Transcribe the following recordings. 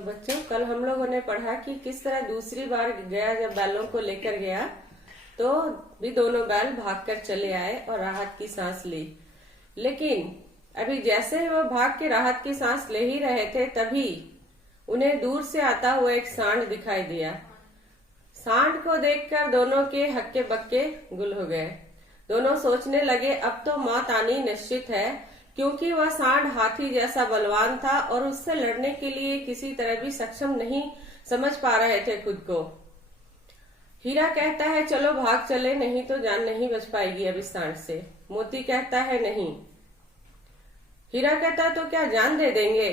तो बच्चों, कल हम लोगों ने पढ़ा कि किस तरह दूसरी बार गया जब बैलों को लेकर गया तो भी दोनों बैल भागकर चले आए और राहत की सांस ली। लेकिन अभी जैसे ही वो भाग के राहत की सांस ले ही रहे थे, तभी उन्हें दूर से आता हुआ एक सांड दिखाई दिया। सांड को देखकर दोनों के हक्के बक्के गुल हो गए। दोनों सोचने लगे अब तो मौत आनी निश्चित है, क्योंकि वह सांड हाथी जैसा बलवान था और उससे लड़ने के लिए किसी तरह भी सक्षम नहीं समझ पा रहे थे खुद को। हीरा कहता है चलो भाग चले, नहीं तो जान नहीं बच पाएगी अब इस सांड से। मोती कहता है नहीं। हीरा कहता है तो क्या जान दे देंगे?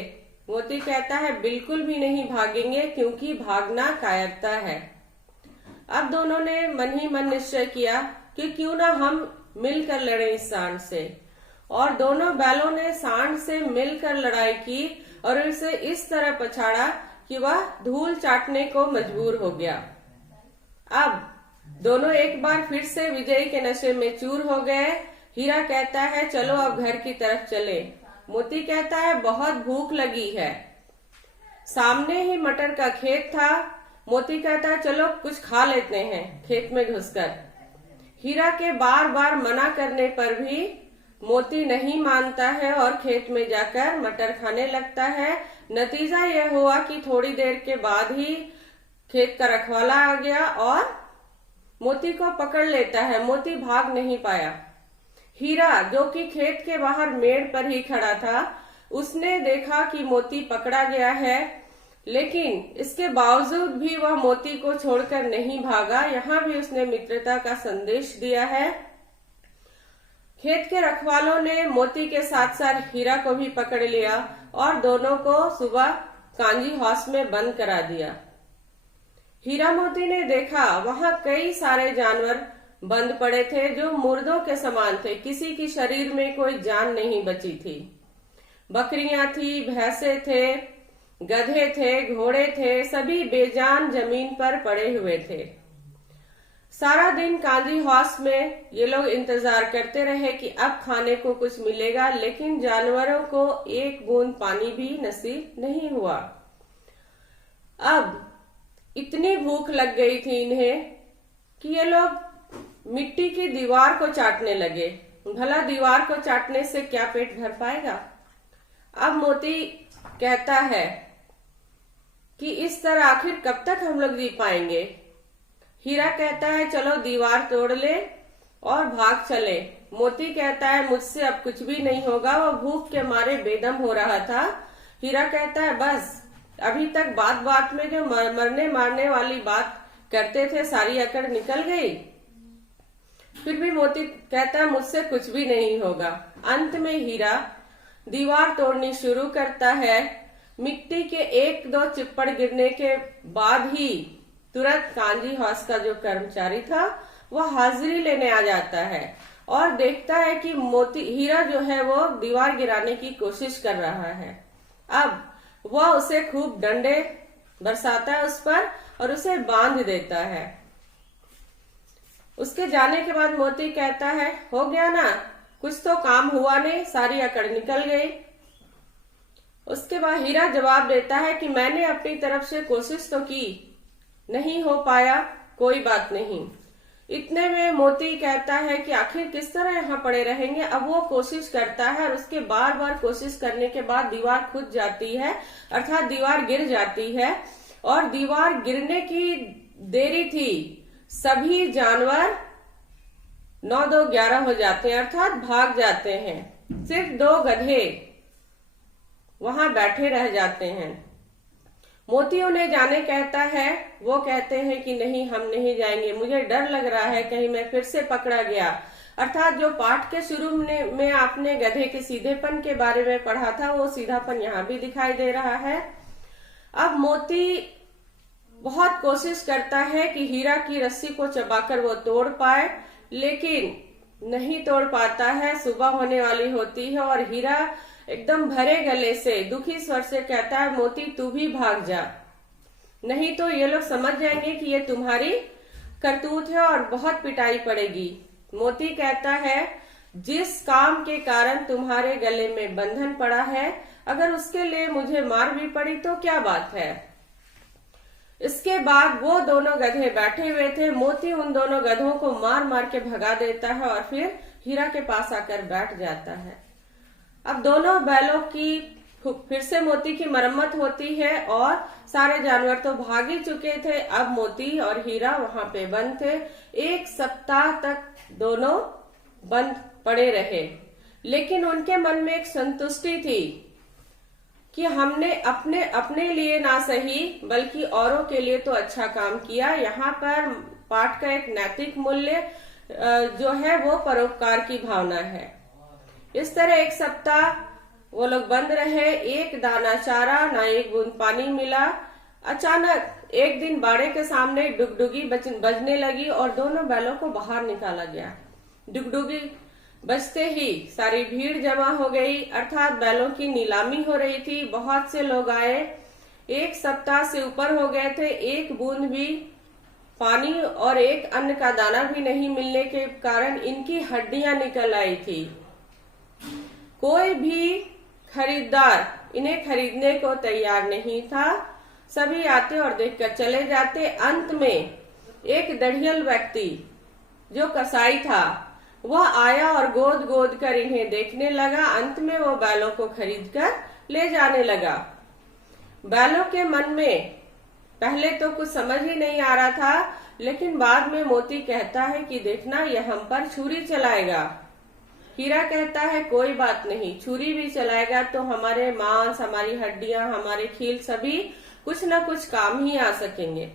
मोती कहता है बिल्कुल भी नहीं भागेंगे, क्योंकि भागना कायरता है। अब दोनों ने मन ही मन निश्चय किया कि क्यों ना हम मिलकर लड़ें इस सांड से, और दोनों बैलों ने सांड से मिलकर लड़ाई की और उसे इस तरह पछाड़ा कि वह धूल चाटने को मजबूर हो गया। अब दोनों एक बार फिर से विजयी के नशे में चूर हो गए। हीरा कहता है चलो अब घर की तरफ चले। मोती कहता है बहुत भूख लगी है। सामने ही मटर का खेत था। मोती कहता है चलो कुछ खा लेते हैं खेत में घुसकर। हीरा के बार बार मना करने पर भी मोती नहीं मानता है और खेत में जाकर मटर खाने लगता है। नतीजा यह हुआ कि थोड़ी देर के बाद ही खेत का रखवाला आ गया और मोती को पकड़ लेता है। मोती भाग नहीं पाया। हीरा, जो कि खेत के बाहर मेड़ पर ही खड़ा था, उसने देखा कि मोती पकड़ा गया है, लेकिन इसके बावजूद भी वह मोती को छोड़कर नहीं भागा। यहाँ भी उसने मित्रता का संदेश दिया है। खेत के रखवालों ने मोती के साथ साथ हीरा को भी पकड़ लिया और दोनों को सुबह कांजी हाउस में बंद करा दिया। हीरा मोती ने देखा वहां कई सारे जानवर बंद पड़े थे जो मुर्दों के समान थे। किसी की शरीर में कोई जान नहीं बची थी। बकरियां थी, भैंसे थे, गधे थे, घोड़े थे, सभी बेजान जमीन पर पड़े हुए थे। सारा दिन कांजी हाउस में ये लोग इंतजार करते रहे कि अब खाने को कुछ मिलेगा, लेकिन जानवरों को एक बूंद पानी भी नसीब नहीं हुआ। अब इतनी भूख लग गई थी इन्हें कि ये लोग मिट्टी की दीवार को चाटने लगे। भला दीवार को चाटने से क्या पेट भर पाएगा? अब मोती कहता है कि इस तरह आखिर कब तक हम लोग जी पाएंगे? हीरा कहता है चलो दीवार तोड़ ले और भाग चले। मोती कहता है मुझसे अब कुछ भी नहीं होगा। वो भूख के मारे बेदम हो रहा था। हीरा कहता है बस, अभी तक बात बात में जो मरने मारने वाली बात करते थे सारी अकड़ निकल गई। फिर भी मोती कहता है मुझसे कुछ भी नहीं होगा। अंत में हीरा दीवार तोड़नी शुरू करता है। मिट्टी के एक दो चिप्पड़ गिरने के बाद ही तुरंत कांजी हाउस का जो कर्मचारी था वह हाजिरी लेने आ जाता है और देखता है कि मोती हीरा जो है वो दीवार गिराने की कोशिश कर रहा है। अब वह उसे खूब डंडे बरसाता है उस पर और उसे बांध देता है। उसके जाने के बाद मोती कहता है हो गया ना, कुछ तो काम हुआ नहीं, सारी अकड़ निकल गई। उसके बाद हीरा जवाब देता है कि मैंने अपनी तरफ से कोशिश तो की, नहीं हो पाया, कोई बात नहीं। इतने में मोती कहता है कि आखिर किस तरह यहाँ पड़े रहेंगे। अब वो कोशिश करता है और उसके बार बार कोशिश करने के बाद दीवार खुद जाती है, अर्थात दीवार गिर जाती है। और दीवार गिरने की देरी थी, सभी जानवर 9-2-11 हो जाते हैं, अर्थात भाग जाते हैं। सिर्फ 2 गधे वहां बैठे रह जाते हैं। मोती उन्हें जाने कहता है। वो कहते हैं कि नहीं, हम नहीं जाएंगे, मुझे डर लग रहा है कहीं मैं फिर से पकड़ा गया। अर्थात जो पाठ के शुरू में आपने गधे के सीधेपन के बारे में पढ़ा था, वो सीधापन यहाँ भी दिखाई दे रहा है। अब मोती बहुत कोशिश करता है कि हीरा की रस्सी को चबाकर वो तोड़ पाए, लेकिन नहीं तोड़ पाता है। सुबह होने वाली होती है और हीरा एकदम भरे गले से दुखी स्वर से कहता है मोती तू भी भाग जा, नहीं तो ये लोग समझ जाएंगे कि ये तुम्हारी करतूत है और बहुत पिटाई पड़ेगी। मोती कहता है जिस काम के कारण तुम्हारे गले में बंधन पड़ा है, अगर उसके लिए मुझे मार भी पड़ी तो क्या बात है। इसके बाद वो दोनों गधे बैठे हुए थे। मोती उन दोनों गधों को मार मार के भगा देता है और फिर हीरा के पास आकर बैठ जाता है। अब दोनों बैलों की फिर से मोती की मरम्मत होती है और सारे जानवर तो भाग ही चुके थे। अब मोती और हीरा वहां पे बंद थे। 1 सप्ताह तक दोनों बंद पड़े रहे, लेकिन उनके मन में एक संतुष्टि थी कि हमने अपने अपने लिए ना सही बल्कि औरों के लिए तो अच्छा काम किया। यहाँ पर पाठ का एक नैतिक मूल्य जो है वो परोपकार की भावना है। इस तरह 1 सप्ताह वो लोग बंद रहे। एक दाना चारा ना एक बूंद पानी मिला। अचानक एक दिन बाड़े के सामने डुगडुगी बजने लगी और दोनों बैलों को बाहर निकाला गया। डुगडुगी बजते ही सारी भीड़ जमा हो गई, अर्थात बैलों की नीलामी हो रही थी। बहुत से लोग आए। 1 सप्ताह से ऊपर हो गए थे। एक बूंद भी पानी और एक अन्न का दाना भी नहीं मिलने के कारण इनकी हड्डियां निकल आई थी। कोई भी खरीदार इन्हें खरीदने को तैयार नहीं था। सभी आते और देखकर चले जाते। अंत में एक दढ़ियल व्यक्ति जो कसाई था वह आया और गोद गोद कर इन्हें देखने लगा। अंत में वो बैलों को खरीद कर ले जाने लगा। बैलों के मन में पहले तो कुछ समझ ही नहीं आ रहा था, लेकिन बाद में मोती कहता है कि देखना यह हम पर छुरी चलाएगा। हीरा कहता है कोई बात नहीं, छुरी भी चलाएगा तो हमारे मांस, हमारी हड्डियां, हमारे खील सभी कुछ न कुछ काम ही आ सकेंगे।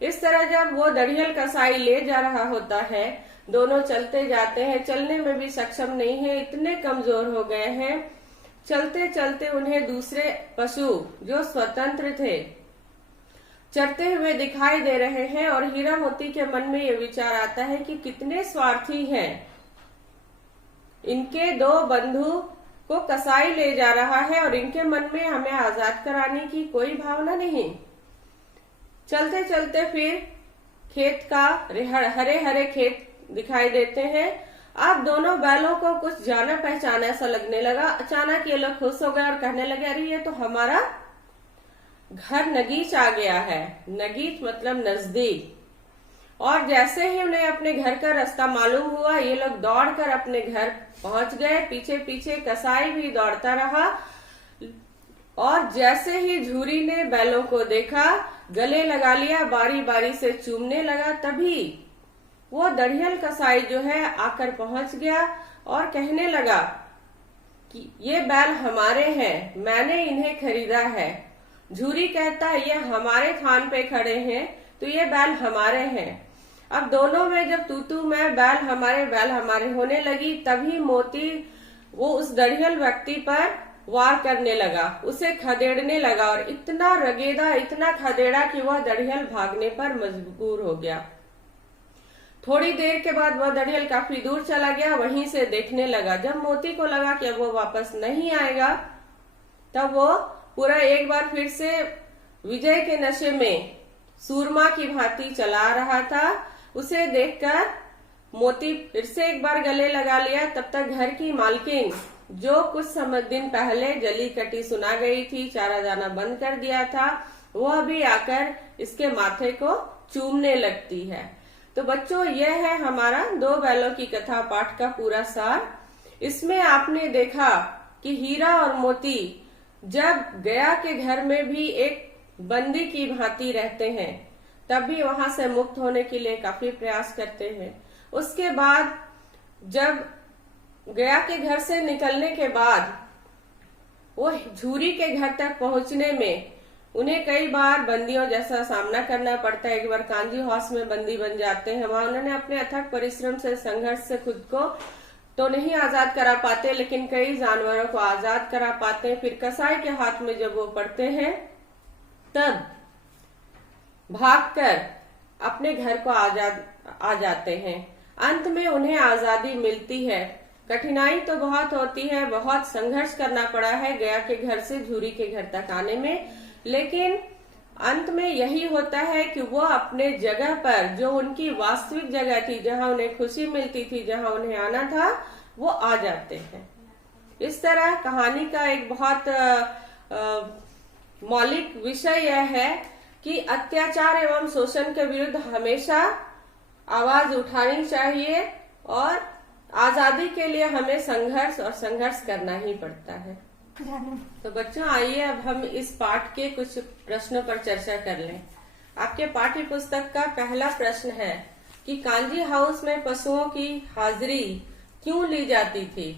इस तरह जब वो दढ़ियल कसाई ले जा रहा होता है, दोनों चलते जाते हैं। चलने में भी सक्षम नहीं है, इतने कमजोर हो गए हैं। चलते चलते उन्हें दूसरे पशु जो स्वतंत्र थे चरते हुए दिखाई दे रहे हैं और हीरा मोती के मन में ये विचार आता है कि कितने स्वार्थी हैं। इनके 2 बंधु को कसाई ले जा रहा है और इनके मन में हमें आजाद कराने की कोई भावना नहीं। चलते चलते फिर खेत का हरे हरे खेत दिखाई देते हैं। अब दोनों बैलों को कुछ जाना पहचाना ऐसा लगने लगा। अचानक ये लोग खुश हो गए और कहने लगे अरे ये तो हमारा घर नगीच आ गया है। नगीच मतलब नजदीक। और जैसे ही उन्हें अपने घर का रास्ता मालूम हुआ, ये लोग दौड़कर अपने घर पहुंच गए। पीछे पीछे कसाई भी दौड़ता रहा और जैसे ही झूरी ने बैलों को देखा, गले लगा लिया, बारी बारी से चूमने लगा। तभी वो दढ़ियल कसाई जो है आकर पहुंच गया और कहने लगा कि ये बैल हमारे हैं, मैंने इन्हें खरीदा है। झूरी कहता है ये हमारे थान पे खड़े हैं तो ये बैल हमारे हैं। अब दोनों में जब तू मैं बैल हमारे होने लगी, तभी मोती वो उस दढ़ियल व्यक्ति पर वार करने लगा, उसे खदेड़ने लगा और इतना रगेदा, इतना खदेड़ा कि वह दढ़ियल भागने पर मजबूर हो गया। थोड़ी देर के बाद वह दढ़ियल काफी दूर चला गया, वहीं से देखने लगा। जब मोती को लगा कि अब वो वापस नहीं आएगा, तब वो पूरा एक बार फिर से विजय के नशे में सूरमा की भांति चला रहा था। उसे देखकर मोती फिर से एक बार गले लगा लिया। तब तक घर की मालकिन, जो कुछ दिन पहले जली कटी सुना गई थी, चारा दाना बंद कर दिया था, वह भी आकर इसके माथे को चूमने लगती है। तो बच्चों, यह है हमारा 2 बैलों की कथा पाठ का पूरा सार। इसमें आपने देखा कि हीरा और मोती जब गया के घर में भी एक बंदी की भांति रहते हैं, तब भी वहां से मुक्त होने के लिए काफी प्रयास करते हैं। उसके बाद जब गया के घर से निकलने के बाद वो झूरी के घर तक पहुंचने में उन्हें कई बार बंदियों जैसा सामना करना पड़ता है। एक बार कांजी हाउस में बंदी बन जाते हैं। वहां उन्होंने अपने अथक परिश्रम से, संघर्ष से खुद को तो नहीं आजाद करा पाते, लेकिन कई जानवरों को आजाद करा पाते हैं। फिर कसाई के हाथ में जब वो पड़ते हैं, तब भागकर अपने घर को आ जाते हैं। अंत में उन्हें आजादी मिलती है। कठिनाई तो बहुत होती है, बहुत संघर्ष करना पड़ा है गया के घर से झूरी के घर तक आने में, लेकिन अंत में यही होता है कि वो अपने जगह पर, जो उनकी वास्तविक जगह थी, जहां उन्हें खुशी मिलती थी, जहां उन्हें आना था, वो आ जाते हैं। इस तरह कहानी का एक बहुत मौलिक विषय यह है कि अत्याचार एवं शोषण के विरुद्ध हमेशा आवाज उठानी चाहिए और आजादी के लिए हमें संघर्ष करना ही पड़ता है। तो बच्चों आइए अब हम इस पाठ के कुछ प्रश्नों पर चर्चा कर लें। आपके पाठ्य पुस्तक का पहला प्रश्न है कि कांजी हाउस में पशुओं की हाजिरी क्यों ली जाती थी?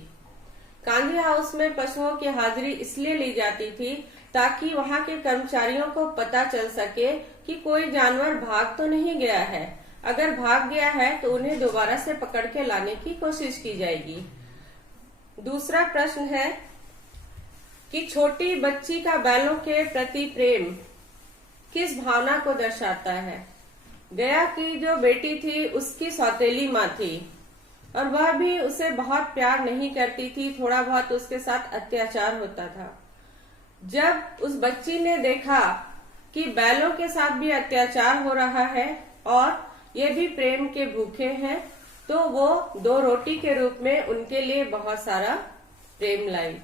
कांजी हाउस में पशुओं की हाजिरी इसलिए ली जाती थी ताकि वहां के कर्मचारियों को पता चल सके कि कोई जानवर भाग तो नहीं गया है। अगर भाग गया है तो उन्हें दोबारा से पकड़ के लाने की कोशिश की जाएगी। दूसरा प्रश्न है कि छोटी बच्ची का बैलों के प्रति प्रेम किस भावना को दर्शाता है? गया की जो बेटी थी उसकी सौतेली माँ थी और वह भी उसे बहुत प्यार नहीं करती थी, थोड़ा बहुत उसके साथ अत्याचार होता था। जब उस बच्ची ने देखा कि बैलों के साथ भी अत्याचार हो रहा है और ये भी प्रेम के भूखे हैं, तो वो 2 रोटी के रूप में उनके लिए बहुत सारा प्रेम लाई।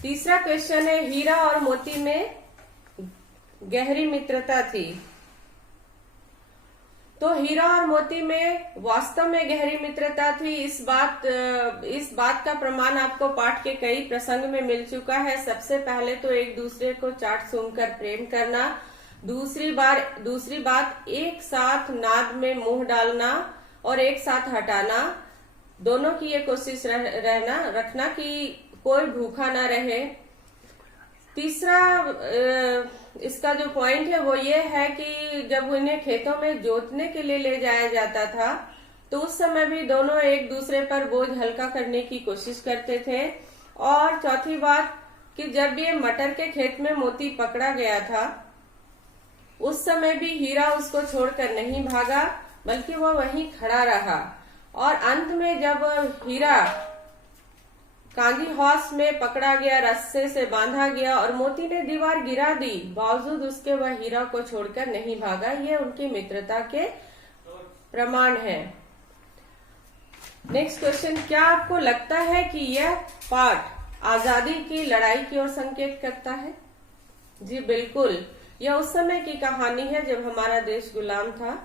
तीसरा क्वेश्चन है, हीरा और मोती में गहरी मित्रता थी। तो हीरा और मोती में वास्तव में गहरी मित्रता थी। इस बात का प्रमाण आपको पाठ के कई प्रसंग में मिल चुका है। सबसे पहले तो एक दूसरे को चाट सूंघकर प्रेम करना, दूसरी बात एक साथ नाद में मुंह डालना और एक साथ हटाना, दोनों की ये कोशिश रखना कि कोई भूखा ना रहे। तीसरा इसका जो पॉइंट है वो ये है कि जब उन्हें खेतों में जोतने के लिए ले जाया जाता था तो उस समय भी दोनों एक दूसरे पर बोझ हल्का करने की कोशिश करते थे। और चौथी बात कि जब ये मटर के खेत में मोती पकड़ा गया था उस समय भी हीरा उसको छोड़कर नहीं भागा, बल्कि वह वहीं खड़ा रहा। और अंत में जब हीरा कांजी हाउस में पकड़ा गया, रस्से से बांधा गया और मोती ने दीवार गिरा दी, बावजूद उसके वह हीरा को छोड़कर नहीं भागा। ये उनकी मित्रता के प्रमाण है। नेक्स्ट क्वेश्चन, क्या आपको लगता है कि यह पाठ आजादी की लड़ाई की ओर संकेत करता है? जी बिल्कुल, यह उस समय की कहानी है जब हमारा देश गुलाम था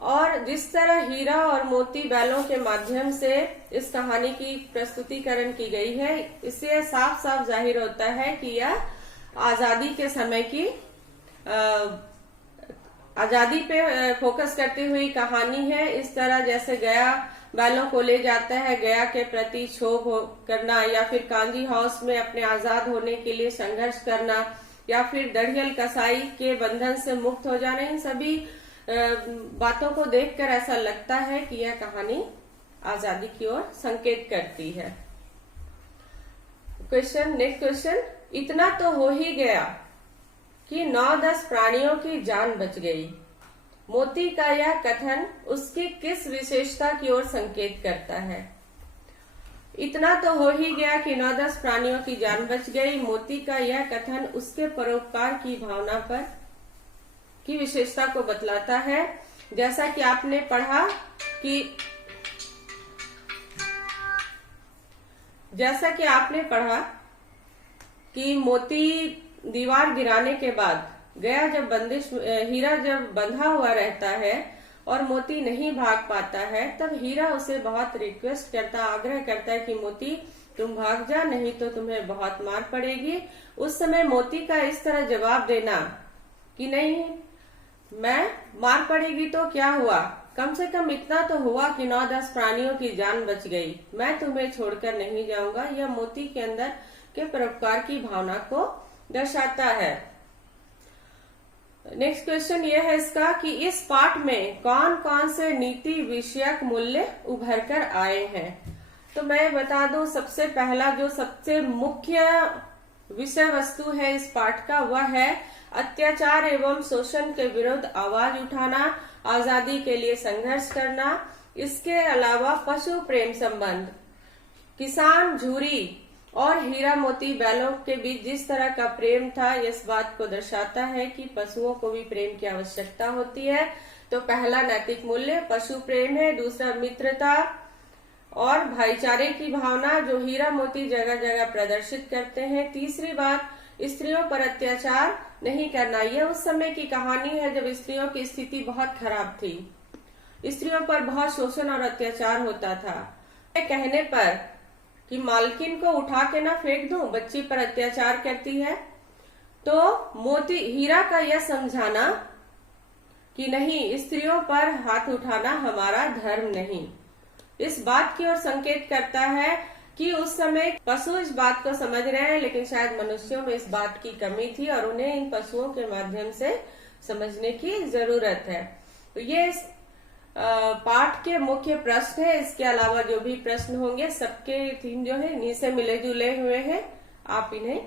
और जिस तरह हीरा और मोती बैलों के माध्यम से इस कहानी की प्रस्तुतिकरण की गई है, इससे साफ साफ जाहिर होता है कि यह आजादी के समय की आजादी पे फोकस करती हुई कहानी है। इस तरह जैसे गया बैलों को ले जाता है, गया के प्रति क्षोभ करना या फिर कांजी हाउस में अपने आजाद होने के लिए संघर्ष करना या फिर दढ़ियल कसाई के बंधन से मुक्त हो जाना, इन सभी बातों को देखकर ऐसा लगता है कि यह कहानी आजादी की ओर संकेत करती है। नेक्स्ट क्वेश्चन, इतना तो हो ही गया कि 9-10 प्राणियों की जान बच गई। मोती का यह कथन उसकी किस विशेषता की ओर संकेत करता है? इतना तो हो ही गया कि 9-10 प्राणियों की जान बच गई। मोती का यह कथन उसके परोपकार की भावना पर की विशेषता को बतलाता है। जैसा कि आपने पढ़ा कि मोती दीवार गिराने के बाद हीरा जब बंधा हुआ रहता है और मोती नहीं भाग पाता है, तब हीरा उसे बहुत रिक्वेस्ट करता, आग्रह करता है कि मोती तुम भाग जा, नहीं तो तुम्हें बहुत मार पड़ेगी। उस समय मोती का इस तरह जवाब देना कि नहीं, मैं मार पड़ेगी तो क्या हुआ, कम से कम इतना तो हुआ कि 9-10 प्राणियों की जान बच गई, मैं तुम्हें छोड़कर नहीं जाऊंगा। यह मोती के अंदर के परोपकार की भावना को दर्शाता है। नेक्स्ट क्वेश्चन यह है इसका कि इस पाठ में कौन कौन से नीति विषयक मूल्य उभर कर आए हैं? तो मैं बता दूं, सबसे पहला जो सबसे मुख्य विषय वस्तु है इस पाठ का वह है अत्याचार एवं शोषण के विरुद्ध आवाज उठाना, आजादी के लिए संघर्ष करना। इसके अलावा पशु प्रेम संबंध, किसान झूरी और हीरा मोती बैलों के बीच जिस तरह का प्रेम था, इस बात को दर्शाता है कि पशुओं को भी प्रेम की आवश्यकता होती है। तो पहला नैतिक मूल्य पशु प्रेम है। दूसरा मित्रता, और भाईचारे की भावना जो हीरा मोती जगह जगह प्रदर्शित करते हैं। तीसरी बात, स्त्रियों पर अत्याचार नहीं करना। यह उस समय की कहानी है जब स्त्रियों की स्थिति बहुत खराब थी, स्त्रियों पर बहुत शोषण और अत्याचार होता था। कहने पर कि मालकिन को उठा के ना फेंक दूं, बच्ची पर अत्याचार करती है, तो मोती हीरा का यह समझाना कि नहीं, स्त्रियों पर हाथ उठाना हमारा धर्म नहीं, इस बात की ओर संकेत करता है कि उस समय पशु इस बात को समझ रहे हैं, लेकिन शायद मनुष्यों में इस बात की कमी थी और उन्हें इन पशुओं के माध्यम से समझने की जरूरत है। तो ये इस पाठ के मुख्य प्रश्न है। इसके अलावा जो भी प्रश्न होंगे सबके थीम जो है इन्हीं से मिले जुले हुए हैं, आप इन्हें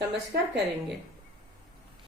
समझकर करेंगे।